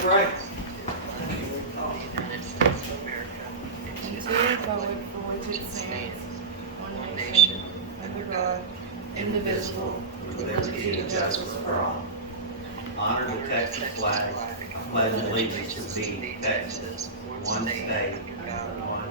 pray. United States of America, and to the republic for which it stands, one nation, under God, indivisible, with liberty and justice for all. Honor the Texas flag. Pledge allegiance to thee, Texas, one state, under one.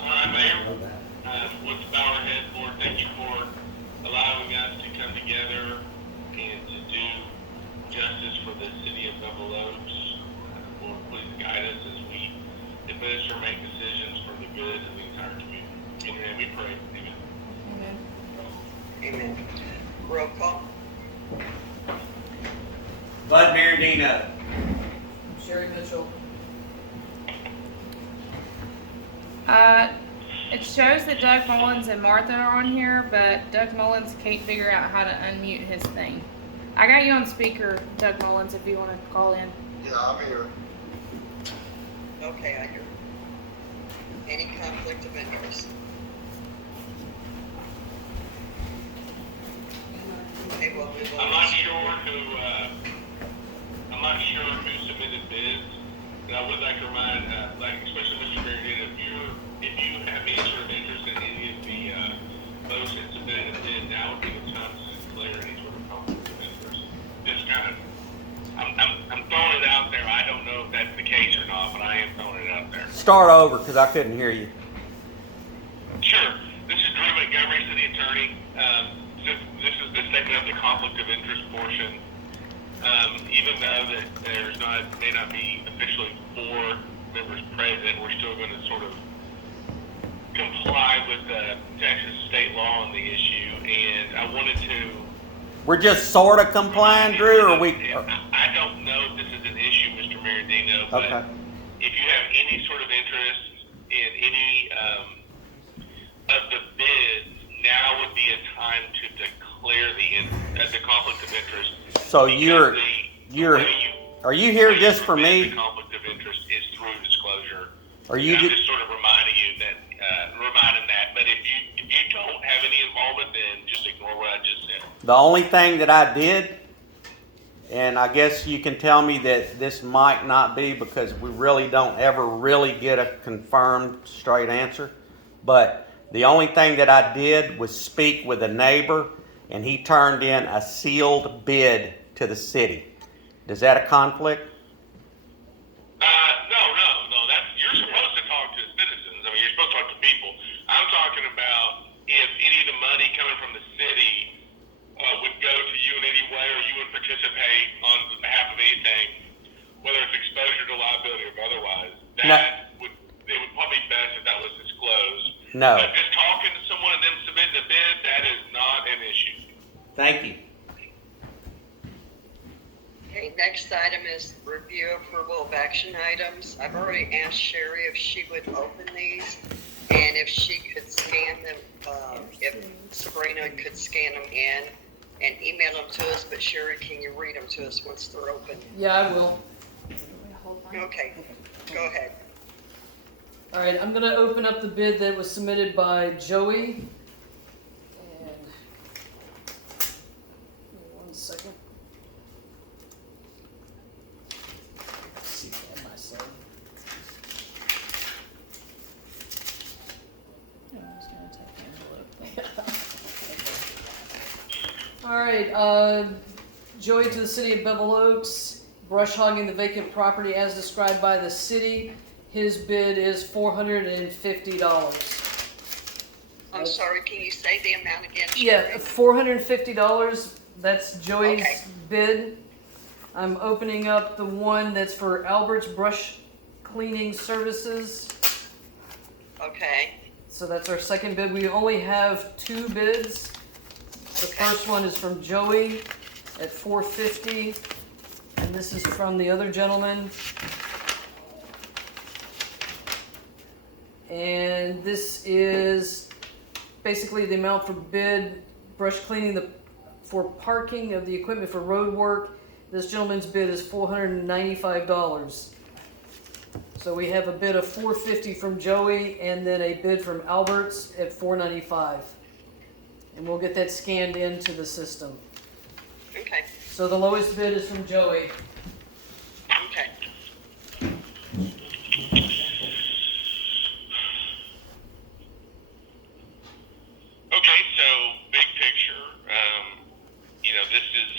All right, Mayor. Let's bow our heads, Lord. Thank you for allowing us to come together and to do justice for the city of Bevil Oaks. Lord, please guide us as we administer and make decisions for the good of the entire community. In your name we pray. Amen. Amen. Amen. Roll call. Bud Maradino. Sherry Mitchell. It shows that Doug Mullins and Martha are on here, but Doug Mullins can't figure out how to unmute his thing. I got you on speaker, Doug Mullins, if you want to call in. Yeah, I'm here. Okay, I hear. Any conflict of interest? Okay, well, we will. I'm not sure who submitted bids, but I would like to remind, especially Mr. Mayor, if you have any sort of interest in any of the folks that submitted a bid, now would be the time to declare any sort of conflict of interest. Just kind of, I'm throwing it out there. I don't know if that's the case or not, but I am throwing it out there. Start over, because I couldn't hear you. Sure. This is Drew Montgomery, city attorney. This is the statement of the conflict of interest portion. Even though that may not be officially 4 members present, we're still going to sort of comply with the Texas state law on the issue. And I wanted to. We're just sort of complying, Drew, or we? I don't know if this is an issue, Mr. Maradino, but Okay. if you have any sort of interest in any of the bids, now would be a time to declare the conflict of interest. So are you here just for me? The conflict of interest is through disclosure. Are you? I'm just sort of reminding you that, But if you don't have any involvement, then just ignore what I just said. The only thing that I did, and I guess you can tell me that this might not be because we really don't ever really get a confirmed straight answer, but the only thing that I did was speak with a neighbor, and he turned in a sealed bid to the city. Is that a conflict? No. You're supposed to talk to citizens. I mean, you're supposed to talk to people. I'm talking about if any of the money coming from the city would go to you in any way, or you would participate on behalf of anything, whether it's exposure to liability or otherwise. It would probably be best if that was disclosed. No. But just talking to someone and them submitting a bid, that is not an issue. Thank you. Okay, next item is review approval of action items. I've already asked Sherry if she would open these and if she could scan them, if Sabrina could scan them in and email them to us. But Sherry, can you read them to us once they're open? Yeah, I will. Okay, go ahead. All right, I'm gonna open up the bid that was submitted by Joey. And give me 1 second. See that myself. I'm just gonna take the envelope. All right, Joey to the city of Bevil Oaks, brush hogging the vacant property as described by the city. His bid is $450. I'm sorry, can you say the amount again, Yeah, Sherry? $450. That's Joey's Okay. bid. I'm opening up the one that's for Albert's Brush Cleaning Services. Okay, So that's our second bid. We only have 2 bids. The first one is from Joey at $450, and this is from the other gentleman. And this is basically the amount for bid, brush cleaning for parking of the equipment for road work. This gentleman's bid is $495. So we have a bid of $450 from Joey and then a bid from Albert's at $495. And we'll get that scanned into the system. okay. So the lowest bid is from Joey. Okay. Okay, so big picture, this is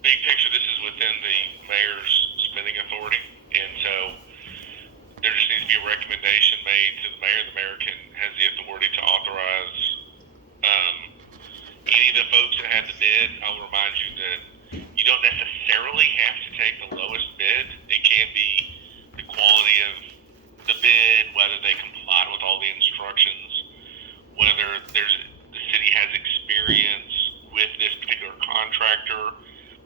big picture. This is within the mayor's spending authority, and so there just needs to be a recommendation made to the mayor. The mayor has the authority to authorize any of the folks that had the bid. I'll remind you that you don't necessarily have to take the lowest bid. It can be the quality of the bid, whether they complied with all the instructions, whether the city has experience with this particular contractor,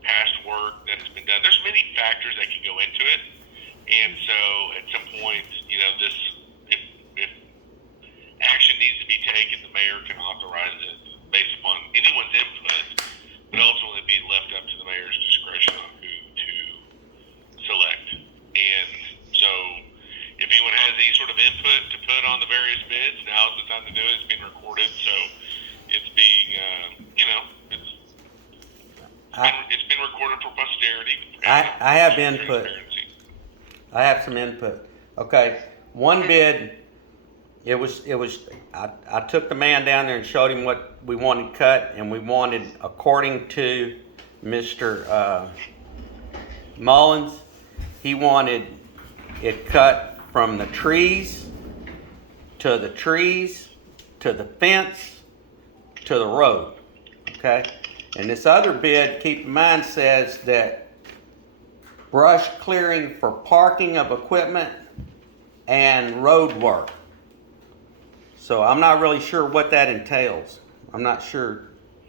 past work that has been done. There's many factors that can go into it, and so at some point, if action needs to be taken, the mayor can authorize it based upon anyone's input, but ultimately be left up to the mayor's discretion on who to select. And so if anyone has any sort of input to put on the various bids, now's the time to do it. It's being recorded, so it's being, it's been recorded for posterity. I have input. I have some input. Okay, one bid, I took the man down there and showed him what we wanted cut, and we wanted, according to Mr. Mullins, he wanted it cut from the trees, to the fence, to the road, okay? And this other bid, keep in mind, says that brush clearing for parking of equipment and road work. So I'm not really sure what that entails. I'm not sure,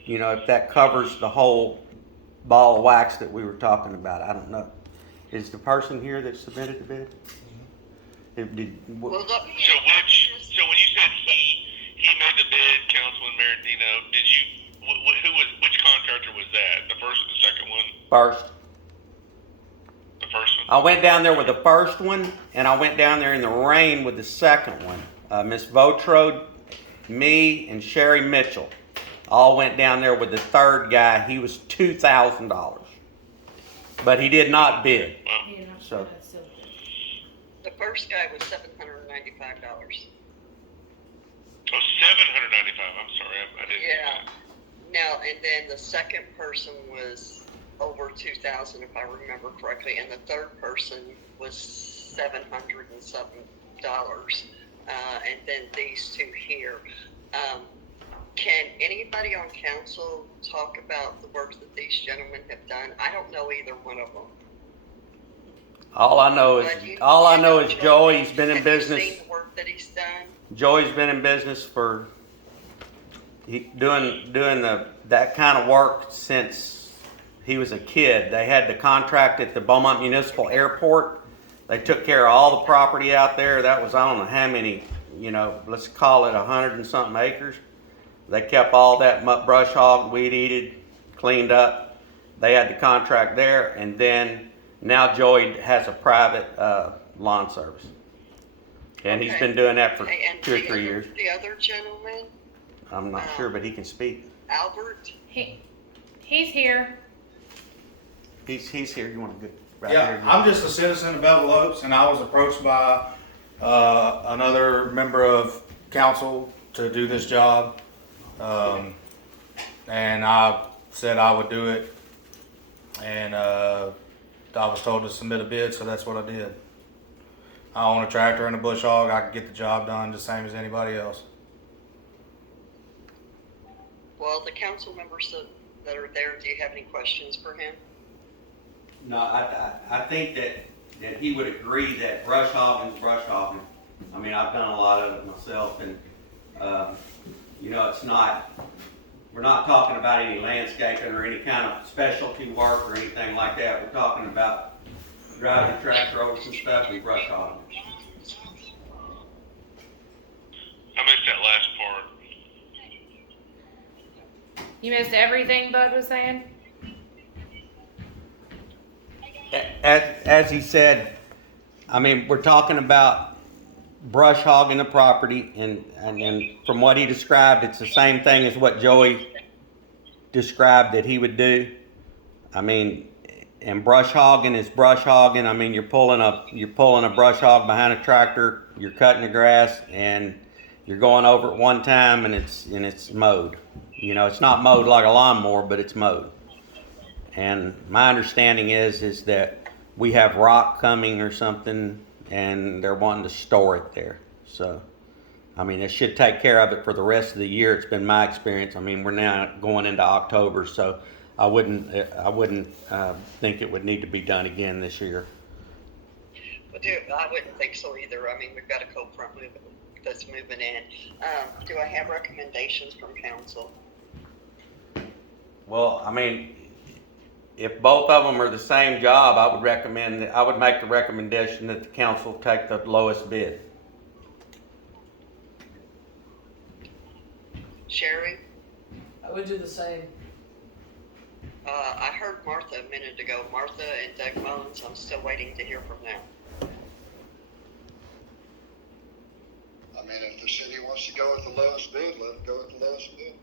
if that covers the whole ball of wax that we were talking about. I don't know. Is the person here that submitted the bid? Well, look, So when you said he made the bid, Councilman Maradino, which contractor was that? The first or the second one? First. The first one? I went down there with the first one, and I went down there in the rain with the second one. Miss Votrode, me, and Sherry Mitchell all went down there with the third guy. He was $2,000, but he did not bid. So the first guy was $795. Oh, $795. I'm sorry, I didn't. Yeah. Now, and then the second person was over 2,000, if I remember correctly, and the third person was $700 and something dollars, and then these two here. Can anybody on council talk about the work that these gentlemen have done? I don't know either one of them. all I know is Joey's been in Have you business. seen the work that he's done? Joey's been in business for doing that kind of work since he was a kid. They had the contract at the Beaumont Municipal Airport. They took care of all the property out there. That was, I don't know how many, let's call it 100 and something acres. They kept all that brush hogged, weed eated, cleaned up. They had the contract there, and then now Joey has a private lawn service. And he's been doing that for Okay, and 2 or 3 years. The other gentleman, I'm not sure, but he can speak. Albert, He's here. He's here. You want to go right Yeah, here? I'm just a citizen of Bevil Oaks, and I was approached by another member of council to do this job. And I said I would do it, and I was told to submit a bid, so that's what I did. I own a tractor and a bush hog. I can get the job done the same as anybody else. well, the council members that are there, do you have any questions for him? No, I think that he would agree that brush hogging's brush hogging. I mean, I've done a lot of it myself, and it's not. We're not talking about any landscaping or any kind of specialty work or anything like that. We're talking about driving a tractor over some stuff and brush hogging. I missed that last part. You missed everything Bud was saying? As he said, I mean, we're talking about brush hogging the property, and from what he described, it's the same thing as what Joey described that he would do. I mean, and brush hogging is brush hogging. I mean, you're pulling a brush hog behind a tractor, you're cutting the grass, and you're going over it one time, and it's mowed. You know, it's not mowed like a lawnmower, but it's mowed. And my understanding is that we have rock coming or something, and they're wanting to store it there. So, I mean, it should take care of it for the rest of the year. It's been my experience. I mean, we're now going into October, so I wouldn't think it would need to be done again this year. Well, I wouldn't think so either. I mean, we've got a cold front that's moving in. Do I have recommendations from council? Well, I mean, if both of them are the same job, I would make the recommendation that the council take the lowest bid. Sherry? I would do the same. I heard Martha a minute ago. Martha and Doug Mullins, I'm still waiting to hear from them. I mean, if the city wants to go with the lowest bid, let it go with the lowest bid.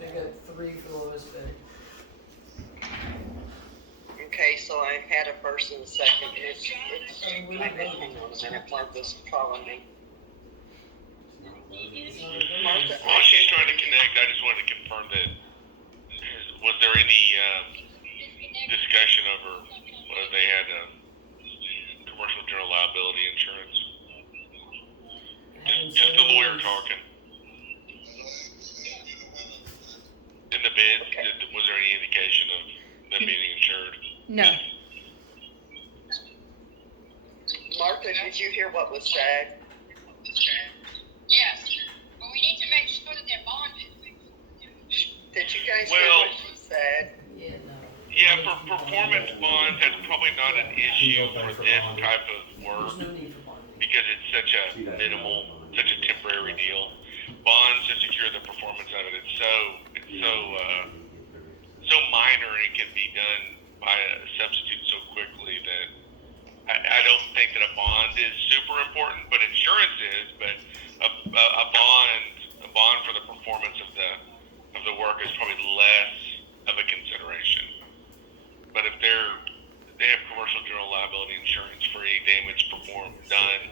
We got 3 for the lowest bid. Okay, so I had a first and a second. Hang on a minute. Martha's calling me. Martha, While she's trying to connect, I just wanted to confirm that, was there any discussion over whether they had commercial general liability insurance? Just the lawyer talking. In the bid, was there any indication of them being insured? No. Martha, did you hear what was said? Yes, but we need to make sure that they're bonded. Did you guys hear Well- what she said? Yeah, no. Yeah, for performance bonds, that's probably not an issue for this type of work There's no need for bonding. because it's such a minimal, such a temporary deal. Bonds to secure the performance of it, it's so minor and it can be done by a substitute so quickly that I don't think that a bond is super important, but insurance is. But a bond for the performance of the work is probably less of a consideration. But if they have commercial general liability insurance for any damage done,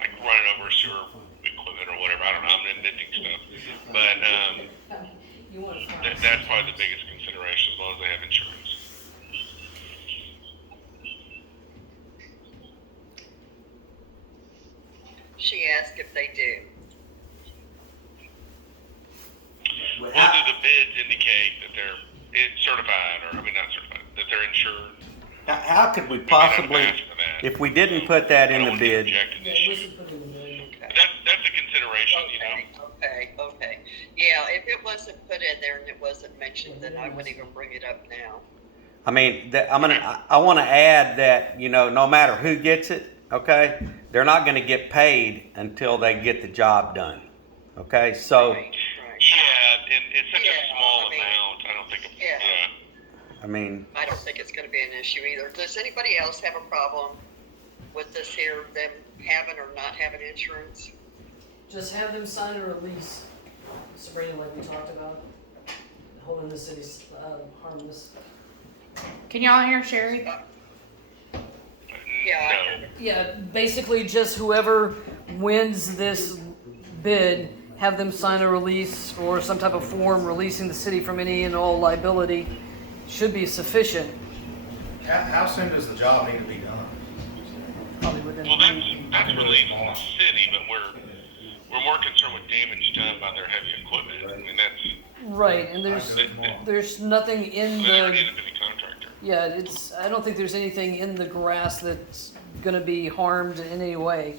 like running over sewer equipment or whatever. I don't know. I'm inventing stuff, but You want to that's probably the biggest consideration as long as they have insurance. She asked if they do. Well, do the bids indicate that they're certified, or not certified, that they're insured? How could we possibly, if we didn't put that in the bid? Yeah, it wasn't put in the bid. Okay. That's a consideration, you know. Okay. Yeah, if it wasn't put in there and it wasn't mentioned, then I wouldn't even bring it up now. I mean, I want to add that, you know, no matter who gets it, okay, they're not going to get paid until they get the job done. Okay, so, Right. Yeah, and it's such Yeah, a small I mean, amount. I don't think. yeah. I mean, I don't think it's going to be an issue either. Does anybody else have a problem with this here, them having or not having insurance? Just have them sign a release, Sabrina, like we talked about, holding the city's harmless. Can y'all hear Sherry? Yeah, I No. heard it. Yeah, basically just whoever wins this bid, have them sign a release or some type of form releasing the city from any and all liability should be sufficient. How soon does the job need to be done? Probably within. Well, that's released from the city, but we're more concerned with damage done by their heavy equipment, and that's Right, and there's nothing in they're an the, independent contractor. yeah, I don't think there's anything in the grass that's gonna be harmed in any way.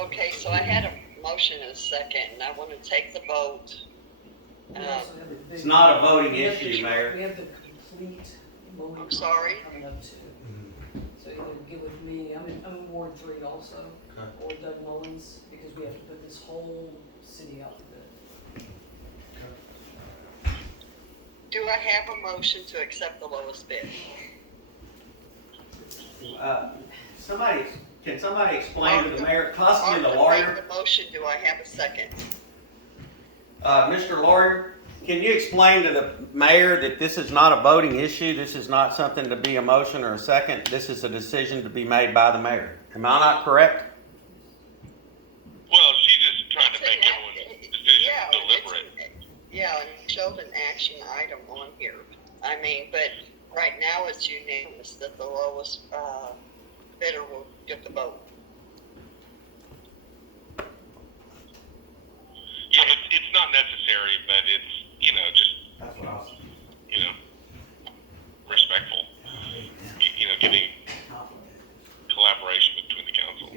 Okay, so I had a motion and a second, and I want to take the vote. it's not a voting We have the- issue, Mayor. We have the complete mowing. I'm sorry? Coming up too. So either get with me, I'm in Ward 3 also, or Doug Mullins, because we have to put this whole city out to bid. Do I have a motion to accept the lowest bid? Somebody Can somebody explain to the mayor, possibly the Arthur lawyer? made the motion, do I have a second? Mr. Lawyer, can you explain to the mayor that this is not a voting issue? This is not something to be a motion or a second. This is a decision to be made by the mayor. Am I not correct? Well, she's just trying to make everyone's decision Yeah, deliberate. Yeah, and it showed an action item on here. I mean, but right now it's unanimous that the lowest, bidder will get the vote. Yeah, it's not necessary, but it's, you know, just, That's what I was. you know, respectful. You know, getting collaboration between the council.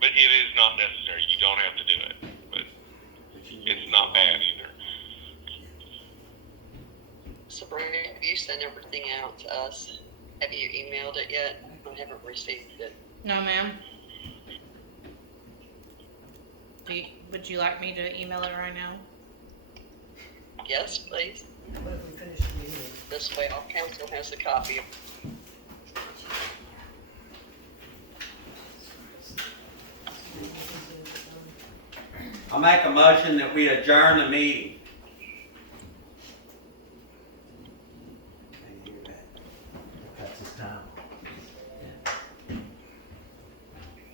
But it is not necessary. You don't have to do it. But it's not bad either. Sabrina, have you sent everything out to us? Have you emailed it yet? I haven't received it. No, ma'am. Would you like me to email it right now? Yes, please. What if we finish the meeting? This way all council has a copy of. I make a motion that we adjourn the meeting. That's his time.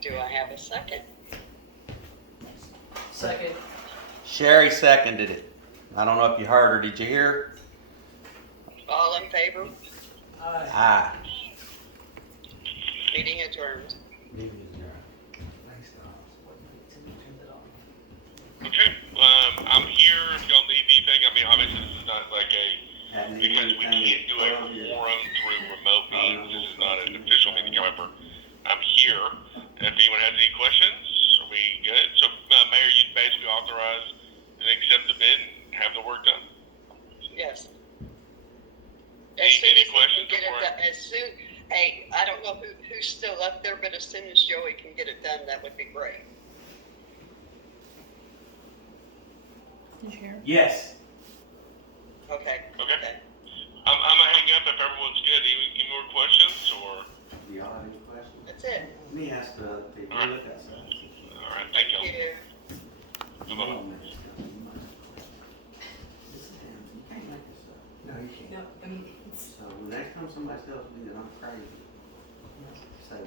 Do I have a second? Second. Sherry seconded it. I don't know if you heard her. Did you hear? All in favor? Aye. Aye. Meeting adjourned. Okay. I'm here if y'all need anything. I mean, obviously this is not like because we can't do a forum through remote meetings. This is not an official meeting. However, I'm here. If anyone has any questions, are we good? So, Mayor, you basically authorize and accept the bid and have the work done. Yes. Any As soon as we questions can get it before done, hey, I don't know who's still up there, but as soon as Joey can get it done, that would be great. Did you hear? Yes. Okay. Okay. I'm gonna hang up if everyone's good. Any more questions or? Do y'all have any questions? That's it. Let me ask the other people. All right. Look outside. All right. Thank y'all. Yeah. Bye-bye. No, you can't. No, I mean, it's. So next time somebody tells me that I'm crazy, say,